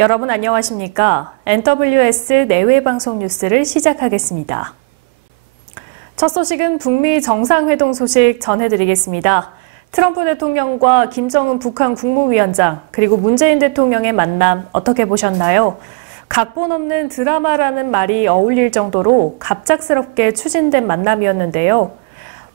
여러분 안녕하십니까? NWS 내외 방송 뉴스를 시작하겠습니다. 첫 소식은 북미 정상회동 소식 전해드리겠습니다. 트럼프 대통령과 김정은 북한 국무위원장 그리고 문재인 대통령의 만남 어떻게 보셨나요? 각본 없는 드라마라는 말이 어울릴 정도로 갑작스럽게 추진된 만남이었는데요.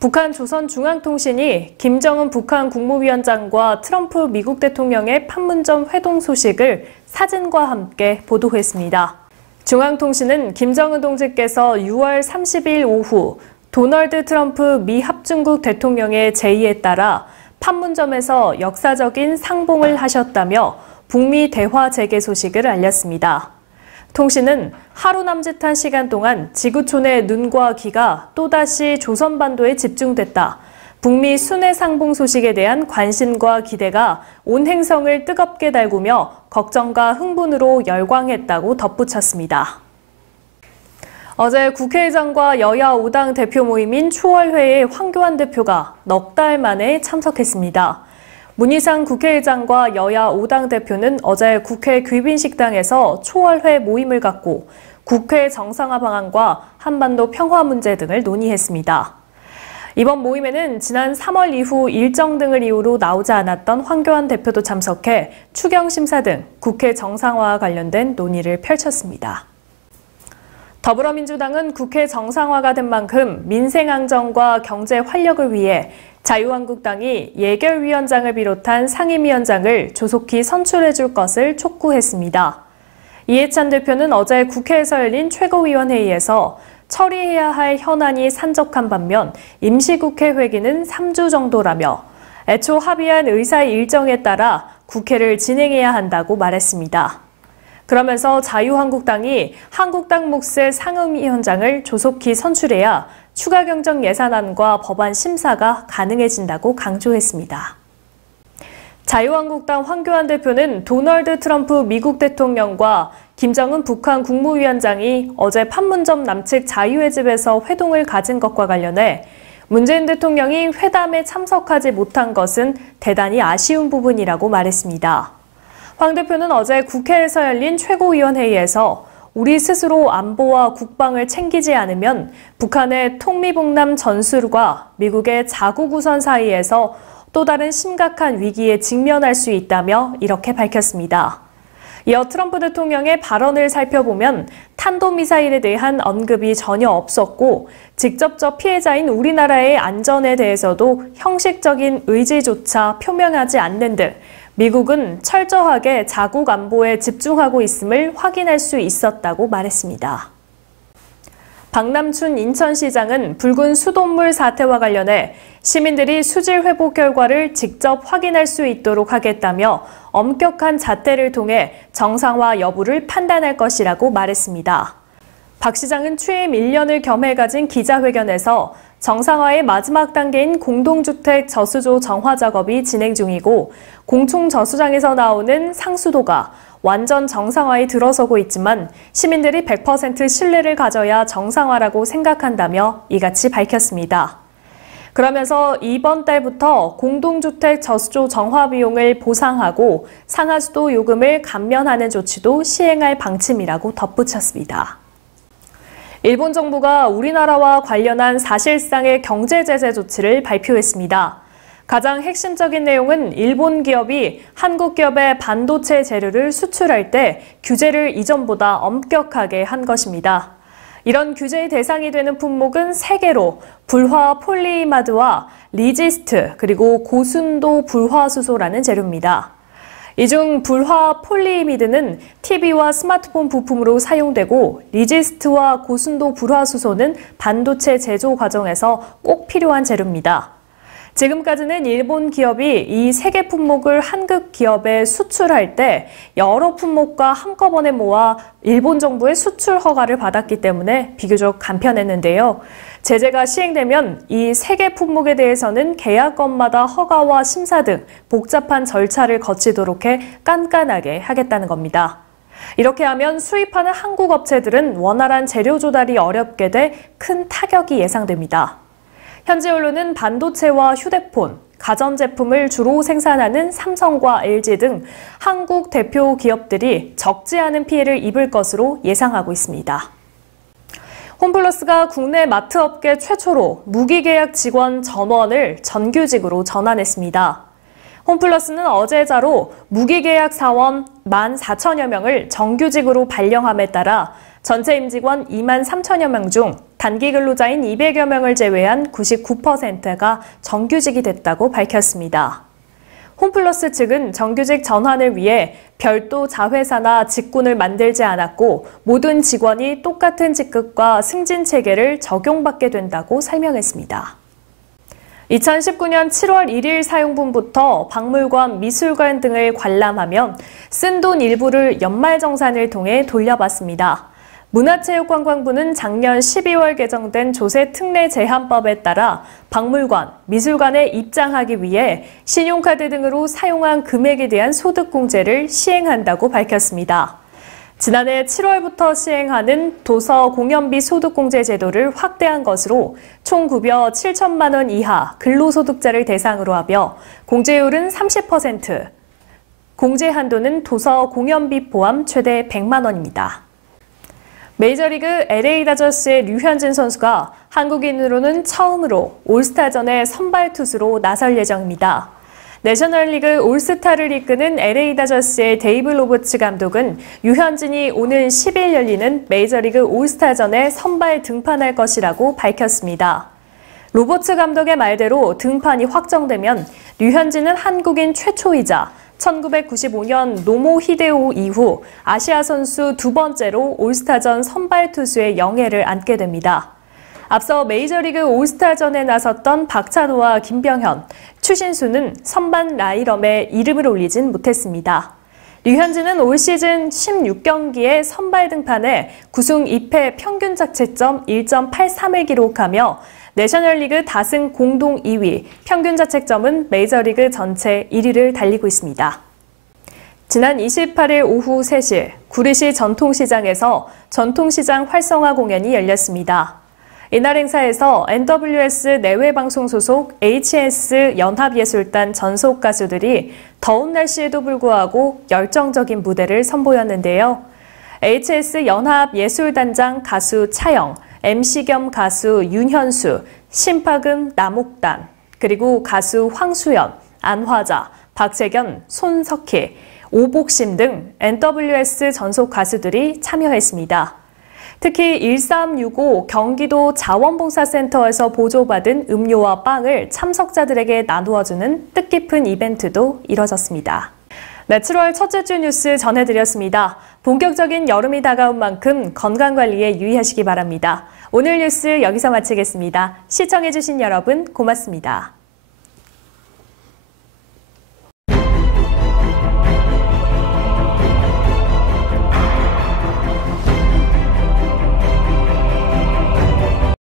북한 조선중앙통신이 김정은 북한 국무위원장과 트럼프 미국 대통령의 판문점 회동 소식을 사진과 함께 보도했습니다. 중앙통신은 김정은 동지께서 6월 30일 오후 도널드 트럼프 미 합중국 대통령의 제의에 따라 판문점에서 역사적인 상봉을 하셨다며 북미 대화 재개 소식을 알렸습니다. 통신은 하루 남짓한 시간 동안 지구촌의 눈과 귀가 또다시 조선반도에 집중됐다. 북미 순회 상봉 소식에 대한 관심과 기대가 온 행성을 뜨겁게 달구며 걱정과 흥분으로 열광했다고 덧붙였습니다. 어제 국회의장과 여야 5당 대표 모임인 초월회에 황교안 대표가 넉 달 만에 참석했습니다. 문희상 국회의장과 여야 5당 대표는 어제 국회 귀빈식당에서 초월회 모임을 갖고 국회 정상화 방안과 한반도 평화 문제 등을 논의했습니다. 이번 모임에는 지난 3월 이후 일정 등을 이유로 나오지 않았던 황교안 대표도 참석해 추경 심사 등 국회 정상화와 관련된 논의를 펼쳤습니다. 더불어민주당은 국회 정상화가 된 만큼 민생 안정과 경제 활력을 위해 자유한국당이 예결위원장을 비롯한 상임위원장을 조속히 선출해줄 것을 촉구했습니다. 이해찬 대표는 어제 국회에서 열린 최고위원회의에서 처리해야 할 현안이 산적한 반면 임시국회 회기는 3주 정도라며 애초 합의한 의사 일정에 따라 국회를 진행해야 한다고 말했습니다. 그러면서 자유한국당이 한국당 몫의 상임위원장을 조속히 선출해야 추가 경정 예산안과 법안 심사가 가능해진다고 강조했습니다. 자유한국당 황교안 대표는 도널드 트럼프 미국 대통령과 김정은 북한 국무위원장이 어제 판문점 남측 자유의 집에서 회동을 가진 것과 관련해 문재인 대통령이 회담에 참석하지 못한 것은 대단히 아쉬운 부분이라고 말했습니다. 황 대표는 어제 국회에서 열린 최고위원회의에서 우리 스스로 안보와 국방을 챙기지 않으면 북한의 통미봉남 전술과 미국의 자국 우선 사이에서 또 다른 심각한 위기에 직면할 수 있다며 이렇게 밝혔습니다. 이어 트럼프 대통령의 발언을 살펴보면 탄도미사일에 대한 언급이 전혀 없었고 직접적 피해자인 우리나라의 안전에 대해서도 형식적인 의지조차 표명하지 않는 등 미국은 철저하게 자국 안보에 집중하고 있음을 확인할 수 있었다고 말했습니다. 박남춘 인천시장은 붉은 수돗물 사태와 관련해 시민들이 수질 회복 결과를 직접 확인할 수 있도록 하겠다며 엄격한 잣대를 통해 정상화 여부를 판단할 것이라고 말했습니다. 박 시장은 취임 1년을 겸해 가진 기자회견에서 정상화의 마지막 단계인 공동주택 저수조 정화 작업이 진행 중이고 공총 저수장에서 나오는 상수도가 완전 정상화에 들어서고 있지만 시민들이 100% 신뢰를 가져야 정상화라고 생각한다며 이같이 밝혔습니다. 그러면서 이번 달부터 공동주택 저수조 정화 비용을 보상하고 상하수도 요금을 감면하는 조치도 시행할 방침이라고 덧붙였습니다. 일본 정부가 우리나라와 관련한 사실상의 경제 제재 조치를 발표했습니다. 가장 핵심적인 내용은 일본 기업이 한국 기업의 반도체 재료를 수출할 때 규제를 이전보다 엄격하게 한 것입니다. 이런 규제의 대상이 되는 품목은 3개로 불화 폴리이마드와 리지스트 그리고 고순도 불화수소라는 재료입니다. 이 중 불화 폴리이미드는 TV와 스마트폰 부품으로 사용되고 리지스트와 고순도 불화수소는 반도체 제조 과정에서 꼭 필요한 재료입니다. 지금까지는 일본 기업이 이 3개 품목을 한국 기업에 수출할 때 여러 품목과 한꺼번에 모아 일본 정부의 수출 허가를 받았기 때문에 비교적 간편했는데요. 제재가 시행되면 이 3개 품목에 대해서는 계약건마다 허가와 심사 등 복잡한 절차를 거치도록 해 깐깐하게 하겠다는 겁니다. 이렇게 하면 수입하는 한국 업체들은 원활한 재료 조달이 어렵게 돼 큰 타격이 예상됩니다. 현지 언론은 반도체와 휴대폰, 가전제품을 주로 생산하는 삼성과 LG 등 한국 대표 기업들이 적지 않은 피해를 입을 것으로 예상하고 있습니다. 홈플러스가 국내 마트업계 최초로 무기계약 직원 전원을 정규직으로 전환했습니다. 홈플러스는 어제자로 무기계약 사원 14,000여 명을 정규직으로 발령함에 따라 전체 임직원 23,000여 명 중 단기 근로자인 200여 명을 제외한 99%가 정규직이 됐다고 밝혔습니다. 홈플러스 측은 정규직 전환을 위해 별도 자회사나 직군을 만들지 않았고 모든 직원이 똑같은 직급과 승진 체계를 적용받게 된다고 설명했습니다. 2019년 7월 1일 사용분부터 박물관, 미술관 등을 관람하면 쓴 돈 일부를 연말정산을 통해 돌려받습니다. 문화체육관광부는 작년 12월 개정된 조세특례제한법에 따라 박물관, 미술관에 입장하기 위해 신용카드 등으로 사용한 금액에 대한 소득공제를 시행한다고 밝혔습니다. 지난해 7월부터 시행하는 도서공연비 소득공제 제도를 확대한 것으로 총 급여 7천만 원 이하 근로소득자를 대상으로 하며 공제율은 30%, 공제 한도는 도서공연비 포함 최대 100만 원입니다. 메이저리그 LA 다저스의 류현진 선수가 한국인으로는 처음으로 올스타전에 선발 투수로 나설 예정입니다. 내셔널리그 올스타를 이끄는 LA 다저스의 데이브 로버츠 감독은 류현진이 오는 10일 열리는 메이저리그 올스타전에 선발 등판할 것이라고 밝혔습니다. 로버츠 감독의 말대로 등판이 확정되면 류현진은 한국인 최초이자 1995년 노모 히데오 이후 아시아 선수 두 번째로 올스타전 선발 투수의 영예를 안게 됩니다. 앞서 메이저리그 올스타전에 나섰던 박찬호와 김병현, 추신수는 선발 라인업에 이름을 올리진 못했습니다. 류현진은 올 시즌 16경기에 선발 등판해 9승 2패 평균 자책점 1.83을 기록하며 내셔널리그 다승 공동 2위, 평균 자책점은 메이저리그 전체 1위를 달리고 있습니다. 지난 28일 오후 3시 구리시 전통시장에서 전통시장 활성화 공연이 열렸습니다. 이날 행사에서 NWS 내외방송 소속 HS 연합예술단 전속 가수들이 더운 날씨에도 불구하고 열정적인 무대를 선보였는데요. HS 연합예술단장 가수 차영, MC 겸 가수 윤현수, 심파금 남옥단, 그리고 가수 황수연, 안화자, 박재견, 손석희, 오복심 등 NWS 전속 가수들이 참여했습니다. 특히 1365 경기도 자원봉사센터에서 보조받은 음료와 빵을 참석자들에게 나누어주는 뜻깊은 이벤트도 이뤄졌습니다. 네, 7월 첫째 주 뉴스 전해드렸습니다. 본격적인 여름이 다가온 만큼 건강관리에 유의하시기 바랍니다. 오늘 뉴스 여기서 마치겠습니다. 시청해주신 여러분 고맙습니다.